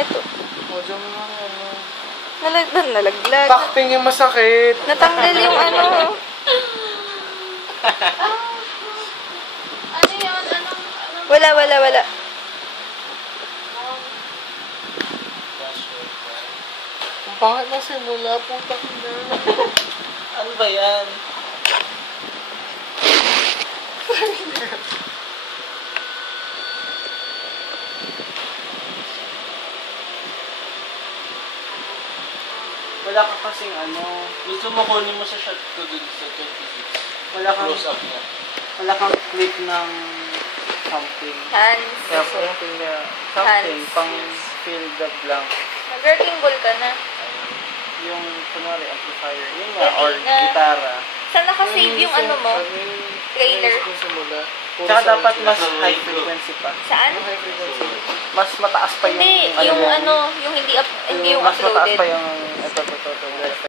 Ito. O, dyan mo ano. Nalaglag. Takting yung masakit. Natanggal yung ano. Ano yun? Wala. Bakit nasimula? Putang na. Ano ba yan? Wala ka kasing ano. Gusto mo kunin mo sa shot ko dun sa 26. Wala kang, Close up niya. wala kang clip ng something. Hands. Kaya something na, something, Hands. pang fill the blank. Nag-working ball ka na. Yung, kunwari, amplifier. Yun nga, Hindi or na. gitara. Saan nakasave yung ano mo? Trailer. Tsaka dapat mas high frequency pa. Saan? Mas mataas pa yung Hindi, yung mo. ano, yung hindi Mas mataas uploaded. pa yung ito.